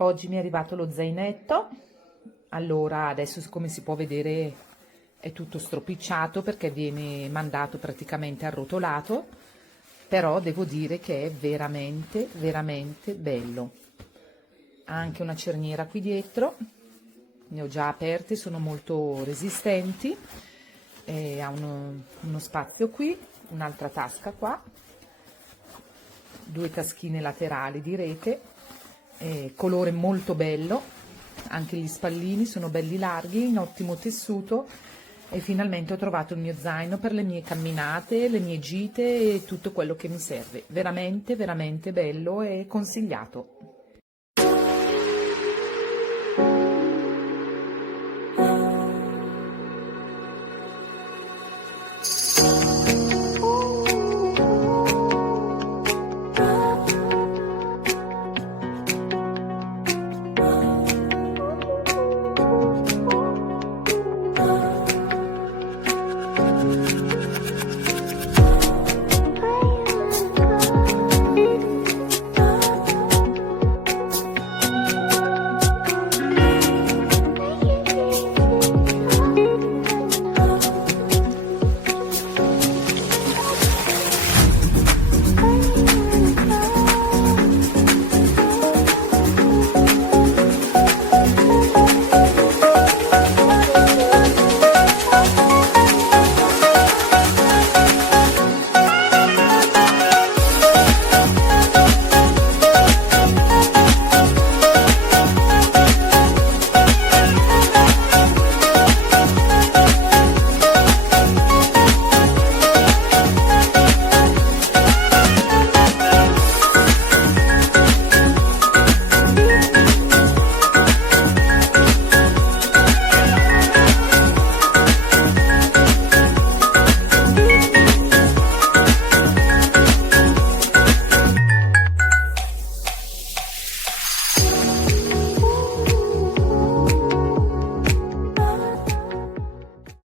Oggi mi è arrivato lo zainetto. Allora, adesso come si può vedere è tutto stropicciato perché viene mandato praticamente arrotolato, però devo dire che è veramente, veramente bello. Ha anche una cerniera qui dietro, ne ho già aperte, sono molto resistenti, e ha uno spazio qui, un'altra tasca qua, due taschine laterali di rete, colore molto bello, anche gli spallini sono belli larghi, in ottimo tessuto, e finalmente ho trovato il mio zaino per le mie camminate, le mie gite e tutto quello che mi serve. Veramente, veramente bello e consigliato.